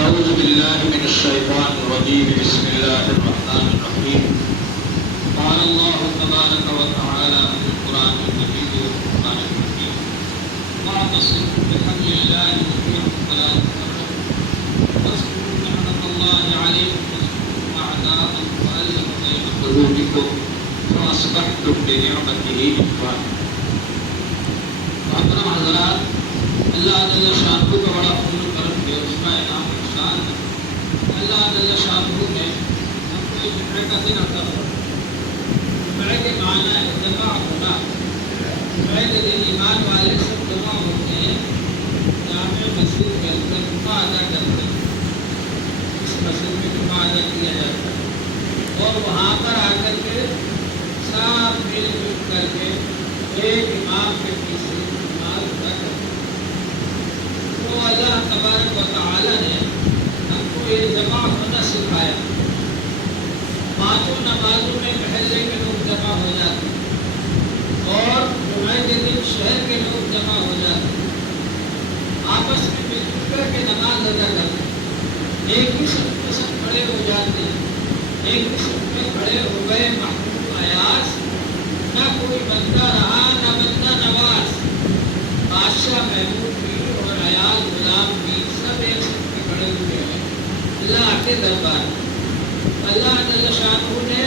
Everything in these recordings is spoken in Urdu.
أعوذ بالله من الشيطان الرجيم بسم الله الرحمن الرحيم قال الله تبارك وتعالى في القرآن المجيد والقرآن الحكيم واعتصموا بحبل الله جميعا ولا تفرقوا واذكروا نعمة الله عليكم واذكروا أعداءكم فألف بين قلوبكم فأصبحتم بنعمته إخوانا. محترم حضرات، اللہ جل شانہ کا بڑا فضل کرم ہے، اس کا انعام احسان ہے۔ اللہ جل شانہ نے ہم کو اس جمعے کا دن عطا فرمایا۔ جمعے کے معنی ہے جمع ہونا۔ جمعے کے دن ایمان والے سب جمع ہوتے ہیں، جامع مسجد کے اندر جمعہ ادا کرتے ہیں۔ اس مسجد میں جمعہ ادا کیا جاتا ہے اور وہاں پر آ کر کے سب مل جل کر کے ایک امام کے پیچھے نماز ادا کرتے ہیں۔ تو اللہ تبارک و تعالی نے ہم کو یہ جمع ہونا سکھایا۔ پانچوں نمازوں میں محلے کے لوگ جمع ہو جاتے ہیں اور جمعے کے دن شہر کے لوگ جمع ہو جاتے ہیں، آپس میں مل جل کر کے نماز ادا کرتے ہیں۔ ایک ہی صف میں سب کھڑے ہو جاتے ہیں، ایک ہی صف میں کھڑے ہو گئے محمود ایاز، نہ کوئی بندہ رہا نہ بندہ نواز، بادشاہ محمود بھی اور ایاز غلام بھی سب ایک صف میں کھڑے ہوئے ہیں اللہ کے دربار۔ اللہ جل شانہ نے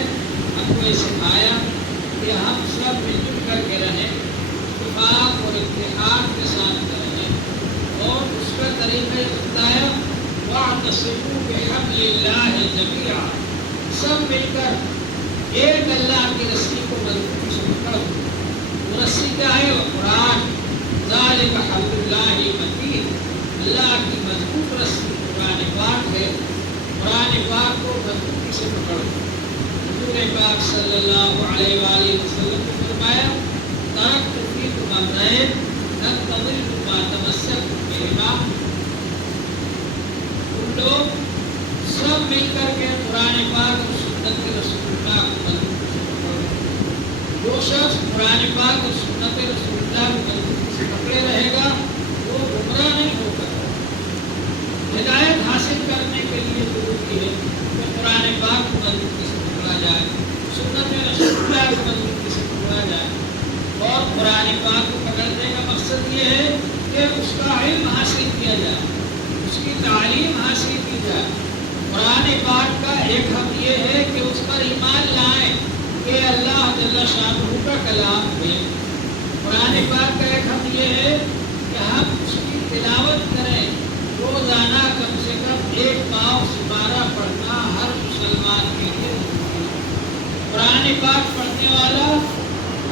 ہم کو یہ سکھایا کہ ہم سب مل جل کر کے رہیں، اتفاق اور اتحاد کے ساتھ رہیں، اور اس کا طریقہ یہ بتایا واعتصموا بحبل اللہ جمیعا، سب مل کر ایک اللہ کی رسی کو مضبوطی سے پکڑو۔ وہ رسی کیا ہے؟ وہ قرآن، ذالک حبل اللہ المتین، اللہ کی مضبوط رسی قرآن پاک ہے۔ قرآن پاک کو مضبوطی سے پکڑو۔ حضور پاک صلی اللہ علیہ وآلہ وسلم نے فرمایا ترکت فیکم امرین لن تضلوا ما تمسکتم بہما۔ تم لوگ سب مل کر کے قرآن پاک اور سنت رسول اللہ کو مضبوطی سے پکڑو۔ جو شخص قرآن پاک اور سنت رسول اللہ کو مضبوطی سے پکڑے رہے گا وہ گمراہ نہیں ہوگا۔ ہدایت حاصل کرنے کے لیے ضروری ہے کہ قرآن پاک کو مضبوطی سے پکڑا جائے، سنت رسول اللہ کو مضبوطی سے پکڑا جائے، اور قرآن پاک کو پکڑنے کا مقصد یہ ہے کہ اس کا علم حاصل کیا جائے، اس کی تعلیم حاصل کی جائے۔ قرآن پاک کا ایک حق یہ ہے کہ اس پر ایمان لائیں کہ اللہ جل شانہ کا کلام ہے۔ قرآن پاک کا ایک حق یہ ہے کہ ہم اس کی تلاوت کریں، روزانہ کم سے کم ایک پاؤ سپارہ پڑھنا ہر مسلمان کے لیے ضروری ہے۔ قرآن پاک پڑھنے والا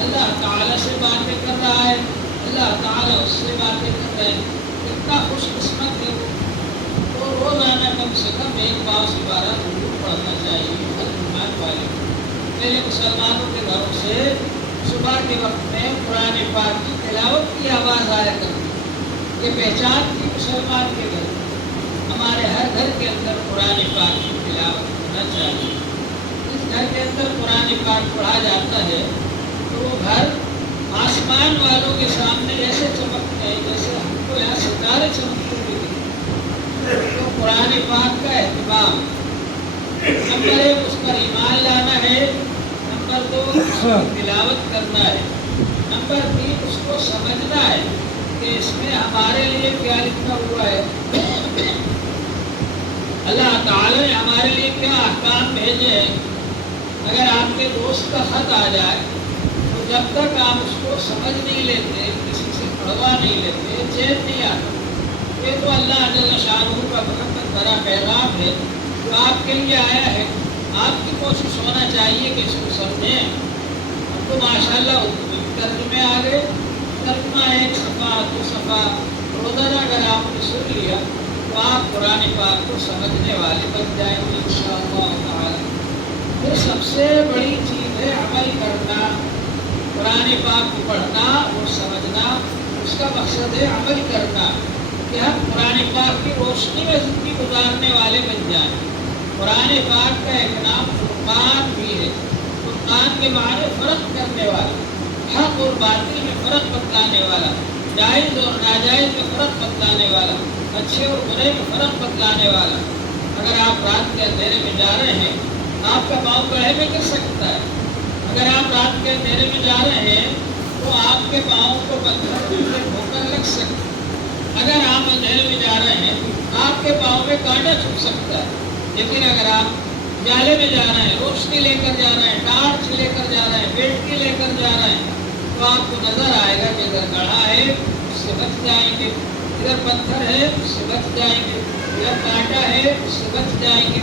اللہ تعالیٰ سے باتیں کر رہا ہے، اللہ تعالیٰ اس سے باتیں کر رہے ہیں، کتنا خوش قسمت ہے وہ۔ تو روزانہ کم سے کم ایک پاؤ سپارہ ضرور پڑھنا چاہیے ہر ایمان والے کو۔ میرے مسلمانوں کے گھروں سے صبح کے وقت میں قرآن پاک کی تلاوت کی آواز آیا کرتی، یہ پہچان تھی مسلمان کے گھر۔ ہمارے ہر گھر کے اندر قرآن پاک کی تلاوت ہونا چاہیے۔ جس گھر کے اندر قرآن پاک پڑھا جاتا ہے تو وہ گھر آسمان والوں کے سامنے ایسے چمکتے ہیں جیسے ہم کو یہاں ستارے چمکتے ہوئے دکھتے ہیں۔ تو قرآن پاک کا اہتمام، نمبر ایک اس پر ایمان لانا ہے، نمبر دو اس کی تلاوت کرنا ہے، نمبر تین اس کو سمجھنا ہے کہ اس میں ہمارے لیے کیا لکھا ہوا ہے، اللہ تعالیٰ نے ہمارے لیے کیا احکام بھیجے ہیں۔ اگر آپ کے دوست کا خط آ جائے تو جب تک آپ اس کو سمجھ نہیں لیتے، کسی سے پڑھوا نہیں لیتے، چین نہیں آتا۔ یہ تو اللہ جل شانہ کا بہت بڑا پیغام ہے جو آپ کے لیے آیا ہے۔ آپ کی کوشش ہونا چاہیے کہ اس کو سمجھیں۔ ہم کو ماشاءاللہ اردو میں بھی ترجمے آ گئے، ترجمہ ایک صفحہ دو صفحہ روزانہ اگر آپ نے سن لیا تو آپ قرآن پاک کو سمجھنے والے بن جائیں گے انشاءاللہ تعالی۔ پھر سب سے بڑی چیز ہے عمل کرنا۔ قرآن پاک کو پڑھنا اور سمجھنا، اس کا مقصد ہے عمل کرنا، کہ ہم قرآن پاک کی روشنی میں زندگی گزارنے والے بن جائیں۔ قرآن پاک کا ایک نام فرقان بھی ہے۔ فرقان کے معنی فرق کرنے والا، حق اور باطل میں فرق بتلانے والا۔ جائز اور ناجائز میں فرق بتلانے والا، اچھے اور برے میں فرق بتلانے والا۔ اگر آپ رات کے اندھیرے میں جا رہے ہیں آپ کا پاؤں گڑھے میں گر سکتا ہے۔ اگر آپ رات کے اندھیرے میں جا رہے ہیں تو آپ کے پاؤں کو پتھر سے ہو کر لگ سکتا ہے۔ اگر آپ اندھیرے میں جا رہے ہیں آپ کے پاؤں میں کانٹا چھپ سکتا ہے۔ لیکن اگر آپ جالے میں جا رہے ہیں، روشنی لے کر جا رہے ہیں، ٹارچ لے کر جا رہے ہیں، بیٹری لے کر جا رہے ہیں، تو آپ کو نظر آئے گا کہ ادھر گڑھا ہے اس سے بچ جائیں گے، ادھر پتھر ہے اس سے بچ جائیں گے، ادھر کانٹا ہے اس سے بچ جائیں گے۔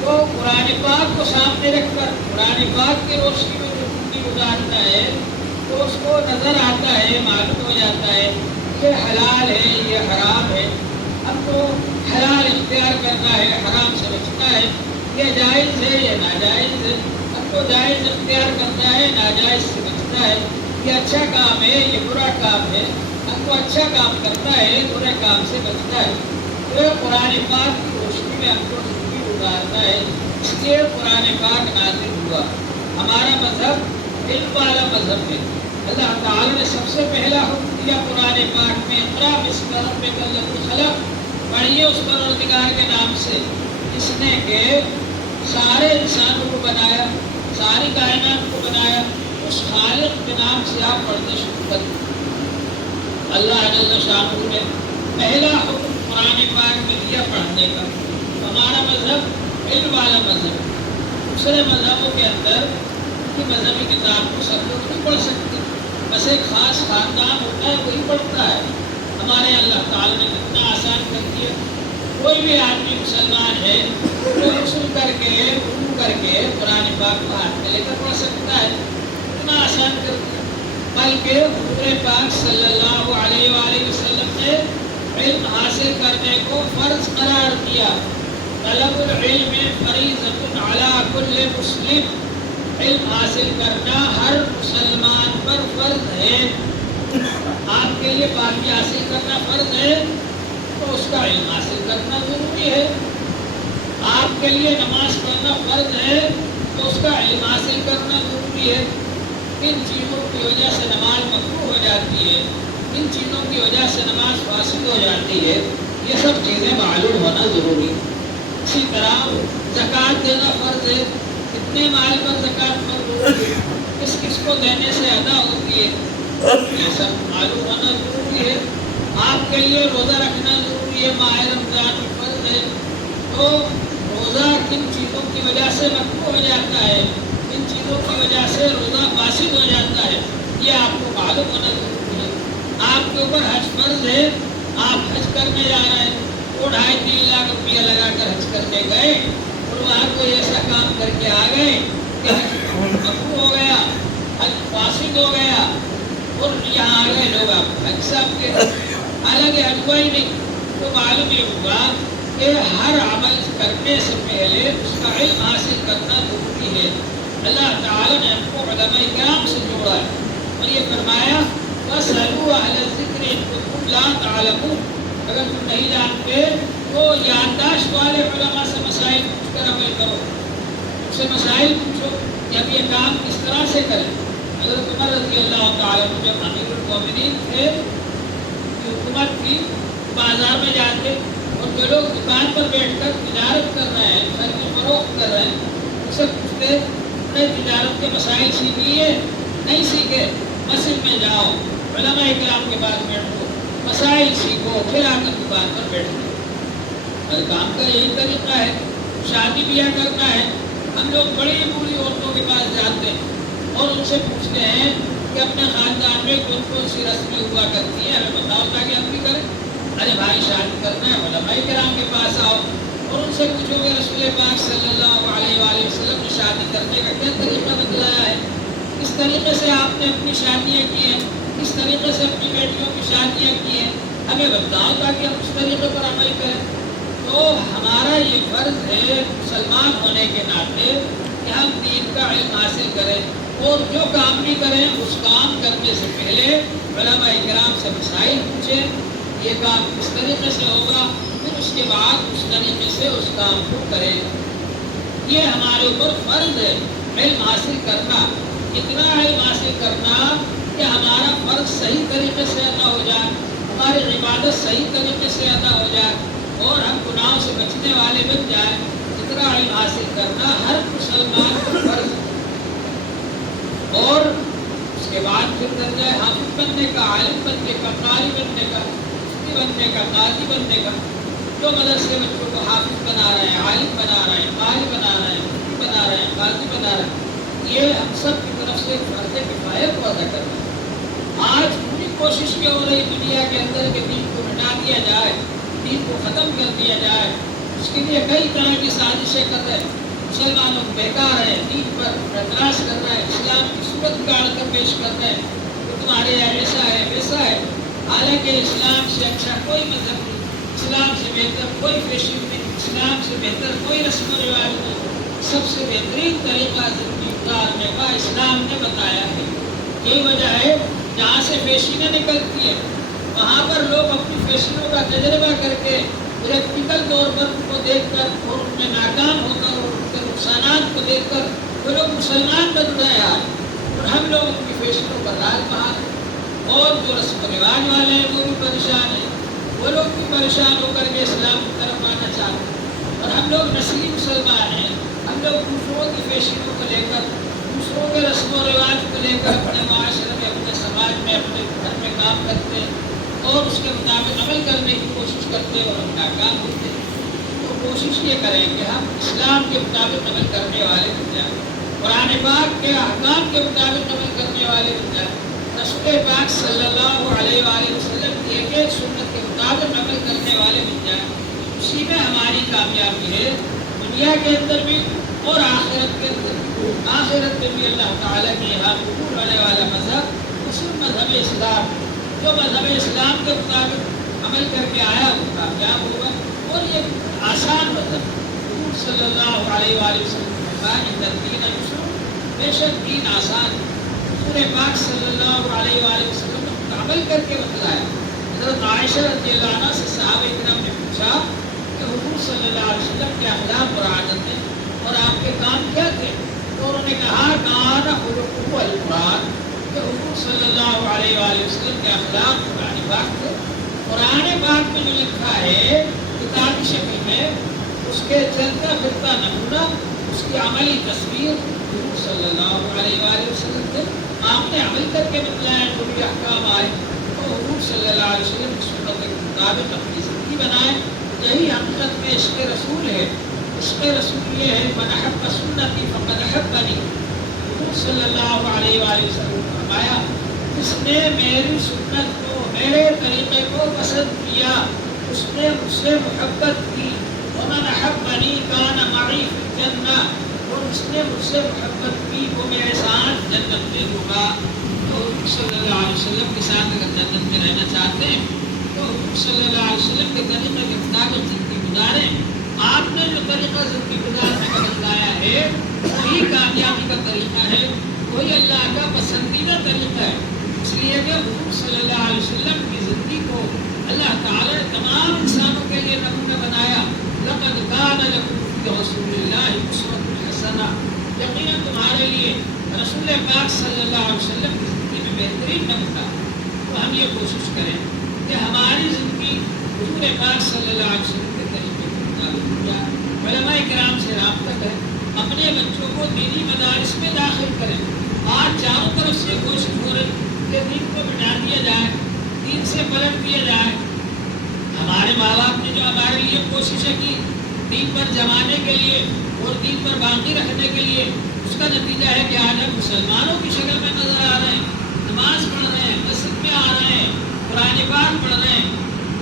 تو قرآن پاک کو سامنے رکھ کر قرآن پاک کی روشنی میں جو زندگی گزارتا ہے تو اس کو نظر آتا ہے، معلوم ہو جاتا ہے یہ حلال ہے یہ حرام ہے۔ اب تو حلال اختیار کرنا ہے، حرام سے بچنا ہے، یہ جائز ہے یہ ناجائز ہے۔ اب تو جائز اختیار کرنا ہے، ناجائز سے بچنا ہے، یہ اچھا کام ہے یہ برا کام ہے۔ اب تو اچھا کام کرنا ہے، برے کام سے بچنا ہے۔ تو قرآن پاک کی روشنی میں ہم کو زندگی گزارنا ہے، اس لیے قرآن پاک نازل ہوا۔ ہمارا مذہب علم والا مذہب ہے۔ اللہ تعالیٰ نے سب سے پہلا حکم دیا قرآن پاک میں، اقرأ باسم ربک الذی خلق، پڑھیے اس پروردگار کے نام سے جس نے کہ سارے انسانوں کو بنایا، ساری کائنات کو بنایا۔ اس خالق کے نام سے آپ پڑھنے شروع کر دیں۔ اللہ جل شانہ نے پہلا حکم قرآن پاک میں دیا پڑھنے کا۔ ہمارا مذہب علم والا مذہب ہے۔ دوسرے مذہبوں کے اندر کی مذہبی کتاب کو سب لوگ نہیں پڑھ سکتے، بس ایک خاص خاندان ہوتا ہے وہی پڑھتا ہے۔ ہمارے اللہ تعالیٰ نے اتنا آسان کر دیا، کوئی بھی آدمی مسلمان ہے تو غسل کر کے وضو کر کے قرآن پاک کو ہاتھ میں لے کر پڑھ سکتا ہے، اتنا آسان کر دیا۔ بلکہ حضور پاک صلی اللہ علیہ وآلہ وسلم نے علم حاصل کرنے کو فرض قرار دیا۔ طلب العلم فریضۃ علی کل مسلم، علم حاصل کرنا ہر مسلمان پر فرض ہے۔ آپ کے لیے پاکی حاصل کرنا فرض ہے تو اس کا علم حاصل کرنا ضروری ہے۔ آپ کے لیے نماز پڑھنا فرض ہے تو اس کا علم حاصل کرنا ضروری ہے۔ کن چیزوں کی وجہ سے نماز مکروہ ہو جاتی ہے، کن چیزوں کی وجہ سے نماز فاسد ہو جاتی ہے، یہ سب چیزیں معلوم ہونا ضروری ہے۔ اسی طرح زکوٰۃ دینا فرض ہے، کتنے مال پر زکوٰۃ فرض ہوتی ہے، کس کس کو دینے سے ادا ہوتی ہے، یہ سب معلوم ہونا ضروری ہے۔ آپ کے لیے روزہ رکھنا ضروری ہے، ماہ رمضان میں فرض ہے، تو روزہ کن چیزوں کی وجہ سے مکروہ ہو جاتا ہے، کن چیزوں کی وجہ سے روزہ فاسد ہو جاتا ہے، یہ آپ کو معلوم ہونا ضروری ہے۔ آپ کے اوپر حج فرض ہے، آپ حج کرنے جا رہے ہیں، وہ 2.5-3 لاکھ روپیہ لگا کر حج کرنے گئے اور وہاں کوئی ایسا کام کر کے آ گئے کہ حج مکروہ ہو گیا، حج فاسد ہو گیا، اور یہاں آ گئے لوگ آپ حج صاحب کے، حالانکہ حج ہوا ہی نہیں، تو معلوم یہ ہوگا کہ ہر عمل کرنے سے پہلے اس کا علم حاصل کرنا ضروری ہے۔ اللہ تعالیٰ نے ہم کو علماء کرام سے جوڑا ہے اور یہ فرمایا فَاسْأَلُوا أَهْلَ الذِّكْرِ إِن كُنتُمْ لَا تَعْلَمُونَ، اگر تم نہیں جانتے تو یادداشت والے علماء سے مسائل پوچھ کر عمل کرو، ان سے مسائل پوچھو کہ اب یہ کام کس طرح سے کریں۔ حضرت عمر رضی اللہ تعالیٰ عنہ جب امیر المومنین تھے، حکومت تھی، بازار میں جاتے اور جو لوگ دکان پر بیٹھ کر تجارت کر رہے ہیں، خرید و فروخت کر رہے ہیں، ان سے پوچھتے اپنے تجارت کے مسائل سیکھیے، نہیں سیکھے مسجد میں جاؤ، علماء کرام کے پاس بیٹھو، مسائل سیکھو، پھر آ کر دکان پر بیٹھو۔ ہر کام کا یہی طریقہ ہے۔ شادی بیاہ کرنا ہے، ہم لوگ بڑی بوڑھی عورتوں کے پاس جاتے ہیں اور ان سے پوچھتے ہیں کہ اپنے خاندان میں کون کون سی رسمیں ہوا کرتی ہیں، ہمیں بتاؤ تاکہ ہم بھی کریں۔ ارے بھائی شادی کرنا ہے، علماء کرام کے پاس آؤ اور ان سے پوچھو کہ رسول پاک صلی اللہ علیہ وآلہ وسلم نے شادی کرنے کا کیا طریقہ بتلایا ہے، کس طریقے سے آپ نے اپنی شادیاں کی ہیں، کس طریقے سے اپنی بیٹیوں کی شادیاں کی ہیں، ہمیں بتاؤ تاکہ ہم اس طریقے پر عمل کریں۔ تو ہمارا یہ فرض ہے مسلمان ہونے کے ناطے کہ ہم دین کا علم حاصل کریں اور جو کام بھی کریں اس کام کرنے سے پہلے علماء کرام سے مسائل پوچھیں، یہ کام کس طریقے سے ہوگا، پھر اس کے بعد اس طریقے سے اس کام کو کریں۔ یہ ہمارے اوپر فرض ہے علم حاصل کرنا، اتنا علم حاصل کرنا کہ ہمارا فرض صحیح طریقے سے ادا ہو جائے، ہماری عبادت صحیح طریقے سے ادا ہو جائے اور ہم گناہوں سے بچنے والے بن جائیں۔ اتنا علم حاصل کرنا ہر مسلمان کا فرض ہے، اور اس کے بعد پھر درجہ حافظ بننے کا، عالم بننے کا، قاری بننے کا، مفتی بننے کا، قاضی بننے کا۔ جو مدرسے بچوں کو حافظ بنا رہے ہیں، عالم بنا رہے ہیں، قاری بنا رہے ہیں، مفتی بنا رہے ہیں، قاضی بنا رہے ہیں، یہ ہم سب کی طرف سے فرض کفایت کو ادا کرنا ہے۔ آج پوری کوشش یہ ہو رہی دنیا کے اندر کہ دین کو ہٹا دیا جائے، دین کو ختم کر دیا جائے۔ اس کے لیے کئی طرح کی سازشیں کر رہے ہیں، مسلمانوں کو بہکا رہے ہیں، دین پر اعتراض کر رہے ہیں، اسلام کی صورت گاڑ کر پیش کر رہے ہیں کہ تمہارے یہاں ایسا ہے ویسا ہے، حالانکہ اسلام سے اچھا کوئی مذہب نہیں، اسلام سے بہتر کوئی فیشن نہیں، اسلام سے بہتر کوئی رسم و رواج نہیں۔ سب سے بہترین طریقہ زندگی گزارنے کا اسلام نے بتایا ہے۔ یہی وجہ ہے جہاں سے فیشنیں نکلتی ہیں وہاں پر لوگ اپنی فیشنوں کا تجربہ کر کے پریکٹیکل طور پر ان کو دیکھ کر اور ان میں ناکام ہو کر اور ان کے نقصانات کو دیکھ کر وہ لوگ مسلمان بن رہے ہیں آج، اور ہم لوگ اپنی فیشنوں پر راج بہار ہیں۔ اور جو رسم و رواج والے ہیں وہ بھی پریشان ہیں، وہ لوگ بھی پریشان ہو کر کے اسلام کی طرف آنا چاہتے ہیں، اور ہم لوگ نسلی مسلمان ہیں۔ ہم لوگ دوسروں کی فیشنوں کو لے کر، دوسروں کے رسم و رواج کو لے کر اپنے معاشرے میں، اپنے سماج میں، اپنے گھر میں کام کرتے ہیں اور اس کے مطابق عمل کرنے کی کوشش کرتے ہیں اور ہم ناکام ہوتے ہیں۔ تو کوشش یہ کریں کہ ہم اسلام کے مطابق عمل کرنے والے بن جائیں، قرآن پاک کے احکام کے مطابق عمل کرنے والے بن جائیں، رسول پاک صلی اللہ علیہ وآلہ وسلم کی ایک ایک سنت کے مطابق عمل کرنے والے بن جائیں۔ اسی میں ہماری کامیابی ہے، دنیا کے اندر بھی اور آخرت کے اندر بھی۔ آخرت میں بھی اللہ تعالیٰ کے یہاں قبول ہونے والا مذہب مسلم مذہب اسلام، جو مذہب اسلام کے مطابق عمل کر کے آیا وہ کامیاب ہوگا، اور یہ آسان مذہب۔ حضور صلی اللہ علیہ وآلہ وسلم نے فرمایا ان الدین یسر، بے شک دین آسان ہے۔ حضور پاک صلی اللہ علیہ وآلہ وسلم نے عمل کر کے بتلایا۔ حضرت عائشہ رضی اللہ عنہ سے صحابہ کرام نے پوچھا کہ حضور صلی اللہ علیہ وسلم کے اخلاق اور عادتیں اور آپ کے کام کیا تھے؟ تو انہوں نے کہا کان خلقہ القرآن، کہ حضور صلی اللہ علیہ وآلہ وسلم کے اخلاق قرآن پاک تھے۔ قرآن پاک میں جو لکھا ہے کتابی شکل میں، اس کے چلتا پھرتا نمونہ، اس کی عملی تصویر حضور صلی اللہ علیہ وآلہ وسلم تھے۔ آپ نے عمل کر کے بتلایا، جو بھی احکام آئے تو حضور صلی اللہ علیہ وسلم کی سنت کے مطابق اپنی زندگی بنائے۔ یہی حقیقت میں عشق رسول ہے۔ عشق رسول یہ ہے من احب سنتی فقد احبنی۔ حضور صلی اللہ علیہ وآلہ وسلم نے فرمایا جس نے میری سنت کو، میرے طریقے کو پسند کیا، اس نے مجھ سے محبت کی۔ ومن احبنی کان معی فی الجنہ، اور اس نے مجھ سے محبت کی وہ میرے ساتھ جنت میں ہوگا۔ تو حضور صلی اللہ علیہ وسلم کے ساتھ اگر جنت میں رہنا چاہتے ہیں تو حضور صلی اللہ علیہ وسلم کے طریقے کے مطابق زندگی گزاریں۔ آپ نے جو طریقہ زندگی گزارنے کا بتلایا ہے وہی کامیابی کا طریقہ ہے، وہی اللہ کا پسندیدہ طریقہ ہے۔ اس لیے کہ حضور صلی اللہ علیہ وسلم کی زندگی کو اللہ تعالیٰ نے تمام انسانوں کے لیے نمونہ بنایا۔ لقد کان لکم فی رسول اللہ اسوۃ حسنہ، یقیناً تمہارے لیے رسول پاک صلی اللہ علیہ وسلم کی زندگی میں بہترین نمونہ۔ تو ہم یہ کوشش کریں کہ ہماری زندگی حضور پاک صلی اللہ علیہ وسلم کے طریقے کے مطابق ہو جائے۔ علماء کرام سے رابطہ کریں، اپنے بچوں کو دینی مدارس میں داخل کریں۔ آج چاروں طرف سے کوشش ہو رہی کہ دین کو مٹا دیا جائے، دین سے پلٹ دیا جائے۔ ہمارے ماں باپ نے جو ہمارے لیے کوششیں کی دین پر جمانے کے لیے اور دین پر باقی رکھنے کے لیے، اس کا نتیجہ ہے کہ آج ہم مسلمانوں کی شکل میں نظر آ رہے ہیں، نماز پڑھ رہے ہیں، مسجد میں آ رہے ہیں، قرآن پاک پڑھ رہے ہیں۔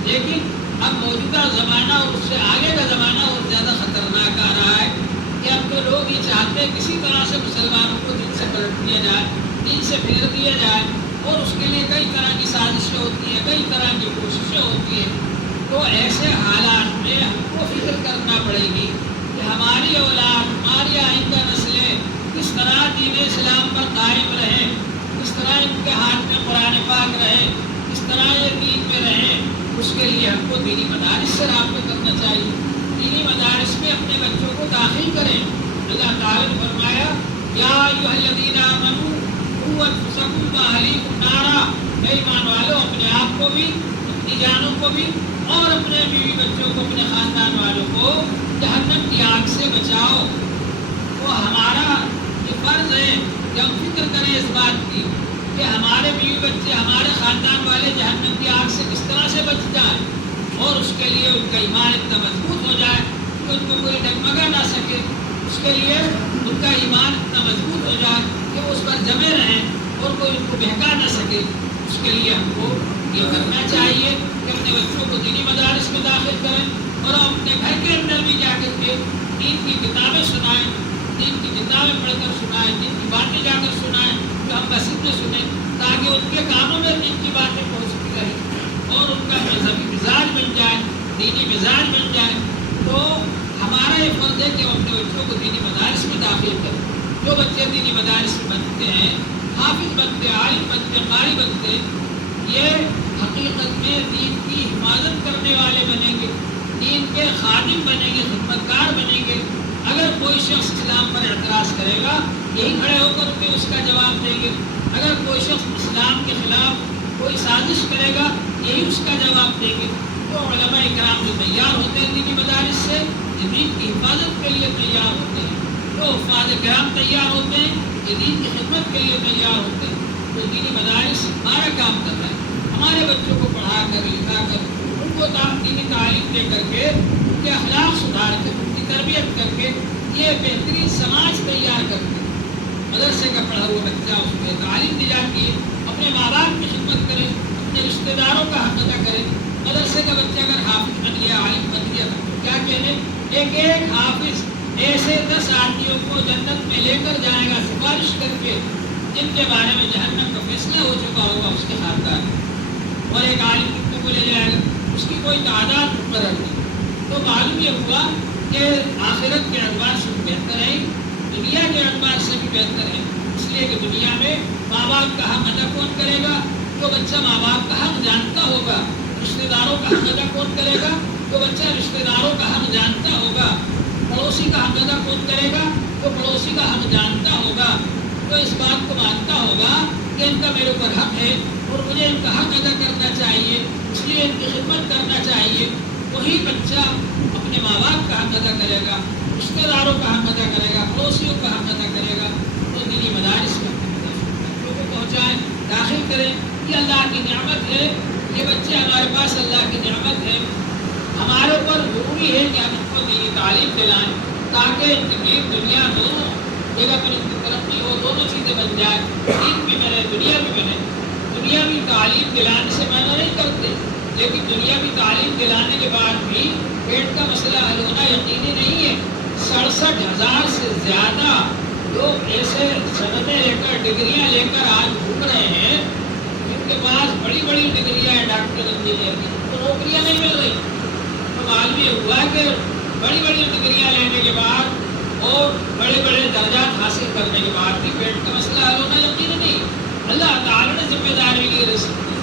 لیکن اب موجودہ زمانہ اور اس سے آگے کا زمانہ اور زیادہ خطرناک آ رہا ہے کہ اب تو لوگ یہ چاہتے ہیں کسی طرح سے مسلمانوں کو دین سے پلٹ دیا جائے، دین سے پھیر دیا جائے، اور اس کے لیے کئی طرح کی سازشیں ہوتی ہیں، کئی طرح کی کوششیں ہوتی ہیں۔ تو ایسے حالات میں ہم کو فکر کرنا پڑے گی کہ ہماری اولاد، ہماری آئندہ نسلیں کس طرح دین اسلام پر قائم رہیں، کس طرح ان کے ہاتھ میں قرآن پاک رہے، کس طرح یہ دین میں رہیں۔ اس کے لیے ہم کو دینی مدارس سے رابطہ کرنا چاہیے، دینی مدارس میں اپنے بچوں کو داخل کریں۔ اللہ تعالیٰ نے فرمایا یا ایھا الذین آمنوا قوا انفسکم واہلیکم نارا، اے ایمان والو اپنے آپ کو بھی، اپنی جانوں کو بھی اور اپنے بیوی بچوں کو، اپنے خاندان والوں کو جہنم کی آگ سے بچاؤ۔ وہ ہمارا یہ فرض ہے کہ ہم فکر کریں اس بات کی کہ ہمارے بیوی بچے، ہمارے خاندان والے جہنم کی آگ سے کس طرح سے بچ جائیں، اور اس کے لیے ان کا ایمان اتنا مضبوط ہو جائے کہ ان کو کوئی ڈگمگا نہ سکے، اس کے لیے ان کا ایمان اتنا مضبوط ہو جائے کہ وہ اس پر جمے رہیں اور کوئی ان کو بہکا نہ سکے۔ اس کے لیے ہم کو یہ کرنا چاہیے کہ اپنے بچوں کو دینی مدارس میں داخل کریں اور ہم اپنے گھر کے اندر بھی جا کر کے دین کی کتابیں سنائیں، دین کی کتابیں پڑھ کر سنائیں، دین کی باتیں جا کر سنائیں، جو ہم مسجد میں سنیں، تاکہ ان کے کاموں میں دین کی باتیں پہنچتی رہیں اور ان کا مذہبی مزاج بن جائے، دینی مزاج بن جائے۔ تو ہمارا یہ فرض ہے کہ ہم اپنے بچوں کو دینی مدارس میں داخل کریں۔ جو بچے دینی مدارس میں بنتے ہیں، حافظ بنتے، عالم بنتے، قاری بنتے، یہ حقیقت میں دین کی حفاظت کرنے والے بنیں گے، دین کے خادم بنیں گے، خدمتگار بنیں گے۔ اگر کوئی شخص اسلام پر اعتراض کرے گا، یہی کھڑے ہو کر کے اس کا جواب دیں گے۔ اگر کوئی شخص اسلام کے خلاف کوئی سازش کرے گا، یہی اس کا جواب دیں گے۔ تو علماء کرام جو تیار ہوتے ہیں دینی مدارس سے، یہ دین کی حفاظت کے لیے تیار ہوتے ہیں۔ جو حفاظ کرام تیار ہوتے ہیں، یہ دین کی خدمت کے لیے تیار ہوتے ہیں۔ تو دینی مدارس ہمارا کام کر رہا ہے، ہمارے بچوں کو پڑھا کر، لکھا کر، ان کو دینی تعلیم دے کر کے، ان کے اخلاق سدھار کر، ان کی تربیت کر کے یہ بہترین سماج تیار کرتے ہیں۔ مدرسے کا پڑھا ہوا بچہ، اس کو تعلیم دی جاتی ہے، اپنے ماں باپ کی خدمت کرے، اپنے رشتہ داروں کا حق ادا کرے۔ مدرسے کا بچہ اگر حافظ بن گیا، عالم بن گیا، تو کیا کہنے، ایک ایک حافظ ایسے 10 آدمیوں کو جنت میں لے کر جائے گا سفارش کر کے، جن کے بارے میں جہنم کا فیصلہ ہو چکا ہوگا اس کے خاندان، اور ایک عالم کتنے کو لے جائے گا، اس کی کوئی تعداد مقرر نہیں۔ تو معلوم یہ ہوا کہ آخرت کے اعتبار سے بہتر ہے، دنیا کے اعتبار سے بھی بہتر ہے، اس لیے کہ دنیا میں ماں باپ کا حق ادا کون کرے گا؟ جو بچہ ماں باپ کا حق جانتا ہوگا۔ رشتہ داروں کا حق ادا کون کرے گا؟ جو بچہ رشتہ داروں کا حق جانتا ہوگا۔ پڑوسی کا حق ادا کون کرے گا؟ جو پڑوسی کا حق جانتا ہوگا، تو اس بات کو مانتا ہوگا کہ ان کا میرے اوپر حق ہے اور مجھے ان کا حق ادا کرنا چاہیے، اس لیے ان کی خدمت کرنا چاہیے۔ وہی بچہ اپنے ماں باپ کا حق ادا کرے گا، رشتہ داروں کا حق ادا کرے گا، پڑوسیوں کا حق ادا کرے گا۔ تو دینی مدارس میں بچوں کو پہنچائیں، داخل کریں، یہ اللہ کی نعمت ہے، یہ بچے ہمارے پاس اللہ کی نعمت ہے۔ ہمارے اوپر ضروری ہے کہ ہم ان کو دینی تعلیم دلائیں تاکہ ان کی دنیا دونوں جگہ پر ان کی ترقی ہو، دونوں چیزیں بن جائیں، دین بھی بنے، دنیا بھی بنے۔ دنیاوی تعلیم دلانے سے منع نہیں کرتے، لیکن دنیاوی تعلیم دلانے کے بعد بھی پیٹ کا مسئلہ حل ہونا یقینی نہیں ہے۔ 67,000 سے زیادہ لوگ ایسے سندیں لے کر، ڈگریاں لے کر آج گھوم رہے ہیں جن کے پاس بڑی بڑی ڈگریاں ہیں، ڈاکٹر انجینئر کی، تو نوکریاں نہیں مل رہی۔ تو معلوم یہ ہوا کہ بڑی بڑی ڈگریاں لینے کے بعد اور بڑے بڑے درجات حاصل کرنے کے بعد بھی پیٹ کا مسئلہ حل ہونا یقینی نہیں۔ اللہ تعالیٰ نے ذمہ داری لی رزق کی،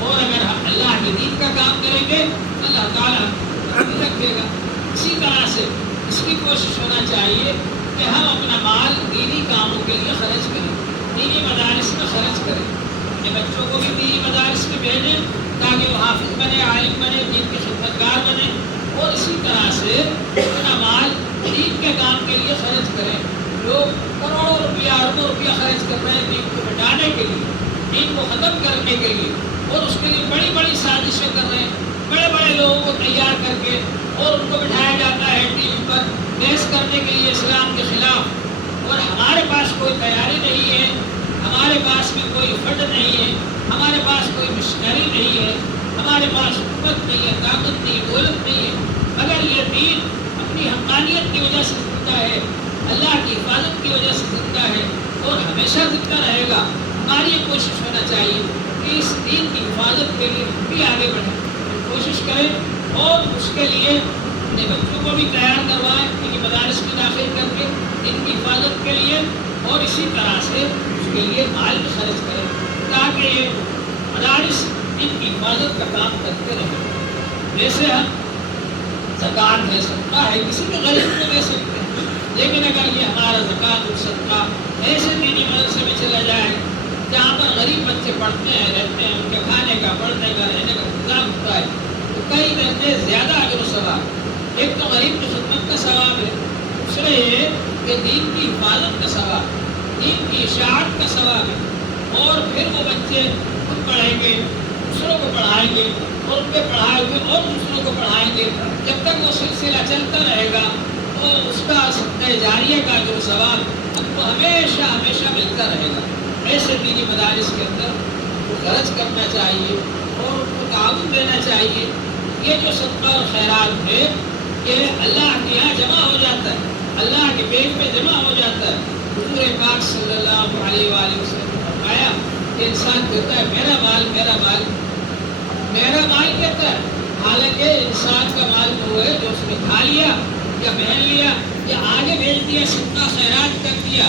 اور اگر ہم اللہ کے دین کا کام کریں گے اللہ تعالیٰ ہمیں رکھے گا۔ اسی طرح سے اس کی کوشش ہونا چاہیے کہ ہم اپنا مال دینی کاموں کے لیے خرچ کریں، دینی مدارس میں خرچ کریں، اپنے بچوں کو بھی دینی مدارس میں بھیجیں تاکہ وہ حافظ بنے، عالم بنے، دین کے خدمتگار بنے، اور اسی طرح سے اپنا مال دین کے کام کے لیے خرچ کریں۔ لوگ کروڑوں روپیہ، اربوں روپیہ خرچ کر رہے ہیں دین کو مٹانے کے لیے، دین کو ختم کرنے کے لیے، اور اس کے لیے بڑی بڑی سازشیں کر رہے ہیں، بڑے بڑے لوگوں کو تیار کر کے، اور ان کو بٹھایا جاتا ہے ٹی وی پر بحث کرنے کے لیے اسلام کے خلاف۔ اور ہمارے پاس کوئی تیاری نہیں ہے، ہمارے پاس میں کوئی فنڈ نہیں ہے، ہمارے پاس کوئی مشنری نہیں ہے، ہمارے پاس حکومت نہیں ہے، طاقت نہیں، دولت نہیں ہے، مگر یہ دین اپنی حقانیت کی وجہ سے زندہ ہے، اللہ کی حفاظت کی وجہ سے زندہ ہے اور ہمیشہ زندہ رہے گا۔ ہماری یہ کوشش ہونا چاہیے کہ اس دین کی حفاظت کے لیے ہم بھی آگے بڑھیں، کوشش کریں، اور اس کے لیے اپنے بچوں کو بھی تیار کروائیں ان مدارس میں داخل کر کے ان کی حفاظت کے لیے، اور اسی طرح سے اس کے لیے مال بھی خرچ کریں تاکہ یہ مدارس ان کی حفاظت کا کام کرتے رہیں۔ جیسے ہم زکوٰۃ ہے، صدقہ ہے، کسی بھی غریب کو دے سکتے ہیں، لیکن اگر یہ ہمارا زکوٰۃ اور صدقہ ایسے دینی مدرسے میں چلا جائے جہاں پر غریب بچے پڑھتے ہیں رہتے ہیں، ان کے کھانے کا پڑھنے کا رہنے کا انتظام ہوتا ہے، تو کئی درجے زیادہ اجر و ثواب۔ ایک تو غریب کی خدمت کا ثواب ہے، دوسرے یہ کہ دین کی حفاظت کا ثواب، دین کی اشاعت کا ثواب ہے، اور پھر وہ بچے خود پڑھیں گے، دوسروں کو پڑھائیں گے، اور ان کے پڑھائے ہوئے اور دوسروں کو پڑھائیں گے۔ جب تک وہ سلسلہ چلتا رہے گا تو اس کا صدقہ جاریہ کا جو ثواب ہم کو ہمیشہ ہمیشہ ملتا رہے گا۔ ایسے دینی مدارس کے اندر کو خرچ کرنا چاہیے اور ان کو تعاون دینا چاہیے۔ یہ جو صدقہ اور خیرات ہے یہ اللہ کے یہاں جمع ہو جاتا ہے، اللہ کے بیگ میں جمع ہو جاتا ہے۔ حضور پاک صلی اللہ علیہ وآلہ وسلم نے فرمایا کہ انسان کہتا ہے میرا مال میرا مال میرا مال کہتا ہے، حالانکہ انسان کا مال وہ ہے جو اس نے کھا لیا یا پہن لیا یا آگے بھیج دیا، صدقہ خیرات کر دیا۔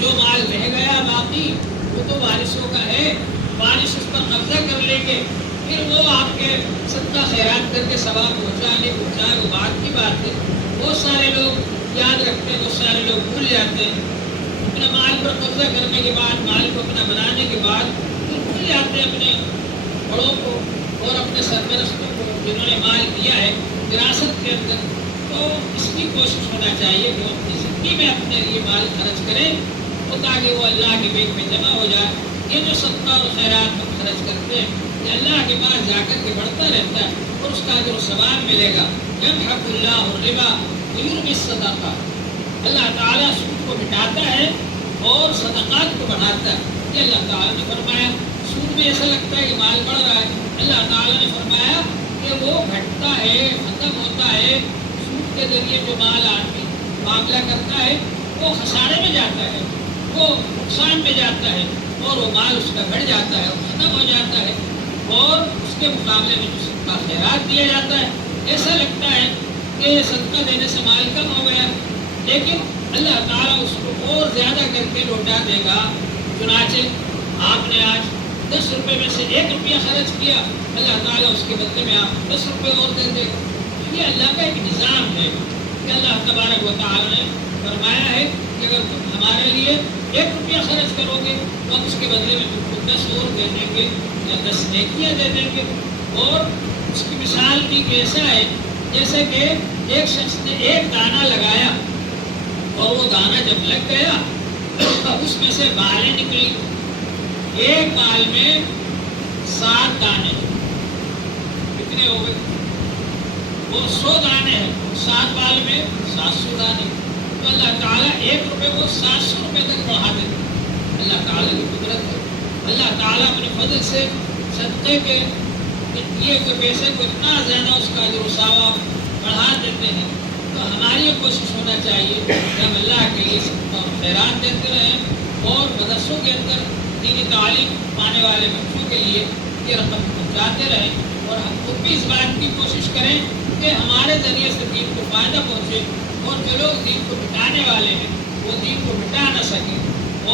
جو مال رہ گیا باقی وہ تو وارثوں کا ہے، وارث اس پر قبضہ کر لیں گے، پھر وہ آپ کے صدقہ خیرات کر کے ثواب پہنچائے وہ بات کی بات ہے۔ بہت سارے لوگ یاد رکھتے ہیں، بہت سارے لوگ بھول جاتے ہیں، اپنے مال پر قبضہ کرنے کے بعد، مال کو اپنا بنانے کے بعد وہ بھول جاتے ہیں اپنے بڑوں کو اور اپنے سرپرستوں کو جنہوں نے مال دیا ہے وراثت کے اندر۔ تو اس کی کوشش ہونا چاہیے کہ وہ اپنی زندگی میں اپنے لیے مال خرچ کریں تو تاکہ وہ اللہ کے بیگ میں جمع ہو جائے۔ یہ جو صدقہ اور خیرات ہم خرچ کرتے ہیں یہ اللہ کے پاس جا کر کے بڑھتا رہتا ہے اور اس کا اجر و ثواب ملے گا۔ یمحق اللہ الربا ویربی الصدقہ، اللہ تعالیٰ سود کو مٹاتا ہے اور صدقات کو بڑھاتا ہے۔ یہ اللہ تعالیٰ نے فرمایا۔ سود میں ایسا لگتا ہے کہ مال بڑھ رہا ہے، اللہ تعالیٰ نے فرمایا کہ وہ گھٹتا ہے، ختم ہوتا ہے۔ سود کے ذریعے جو مال آدمی معاملہ کرتا ہے وہ خسارے میں جاتا ہے، وہ نقصان میں جاتا ہے، اور وہ مال اس کا گھٹ جاتا ہے اور ختم ہو جاتا ہے، اور اس کے مقابلے میں جو صدقہ خیرات دیا جاتا ہے ایسا لگتا ہے کہ صدقہ دینے سے مال کم ہو گیا، لیکن اللہ تعالیٰ اس کو اور زیادہ کر کے لوٹا دے گا۔ چنانچہ آپ نے آج 10 روپے میں سے 1 روپیہ خرچ کیا، اللہ تعالیٰ اس کے بدلے میں آپ کو 10 روپے اور دے دے گا۔ یہ اللہ کا ایک نظام ہے کہ اللہ تبارک و تعالیٰ نے فرمایا ہے کہ اگر تم ہمارے لیے 1 روپیہ خرچ کرو گے تو ہم اس کے بدلے میں تم کو 10 اور دے دیں گے یا 10 نیکیاں دے دیں گے۔ اور اس کی مثال بھی ایسا ہے جیسے کہ ایک شخص نے 1 دانہ لگایا اور وہ دانہ جب لگ گیا اس میں سے بالیں نکلی، ایک بال میں 7 دانے، کتنے ہو گئے؟ وہ 100 دانے ہیں، 7 بال میں 700 دانے۔ تو اللہ تعالیٰ 1 روپے کو 700 روپے تک بڑھا دیتے ہیں۔ اللہ تعالیٰ کی قدرت ہے، اللہ تعالیٰ اپنے فضل سے صدقے کے دیے ہوئے پیسے کو اتنا زیادہ اس کا اجر و ثواب بڑھا دیتے ہیں۔ تو ہماری یہ کوشش ہونا چاہیے کہ ہم اللہ کے لیے صدقہ اور خیرات دیتے رہیں اور مدرسوں کے اندر دینی تعلیم پانے والے بچوں کے لیے یہ رقم پہنچاتے رہیں، اور ہم خود بھی اس بات کی کوشش کریں کہ ہمارے ذریعے سے دین کو فائدہ پہنچے، اور جو لوگ دین کو مٹانے والے ہیں وہ دین کو مٹا نہ سکیں،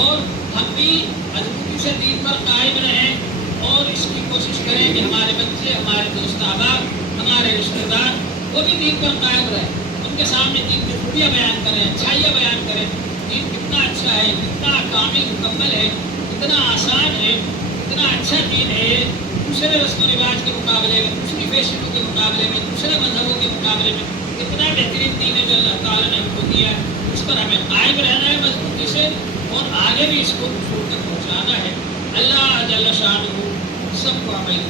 اور ہم بھی مضبوطی سے دین پر قائم رہیں اور اس کی کوشش کریں کہ ہمارے بچے، ہمارے دوست احباب، ہمارے رشتہ دار وہ بھی دین پر قائم رہیں، ان کے سامنے دین کی خوبیاں بیان کریں، اچھائیاں بیان کریں، دین کتنا اچھا ہے، کتنا کامل مکمل ہے، کتنا آسان ہے، کتنا اچھا دین ہے، دوسرے رسم و رواج کے مقابلے میں، دوسری فیشنوں کے مقابلے میں، دوسرے مذہبوں کے مقابلے میں کتنا بہترین دین ہے جو اللہ تعالیٰ نے ہم کو دیا ہے۔ اس پر ہمیں قائم رہنا ہے مضبوطی سے، اور آگے بھی اس کو دوسروں تک پہنچانا ہے۔ اللہ جل شانہ سب کو عمل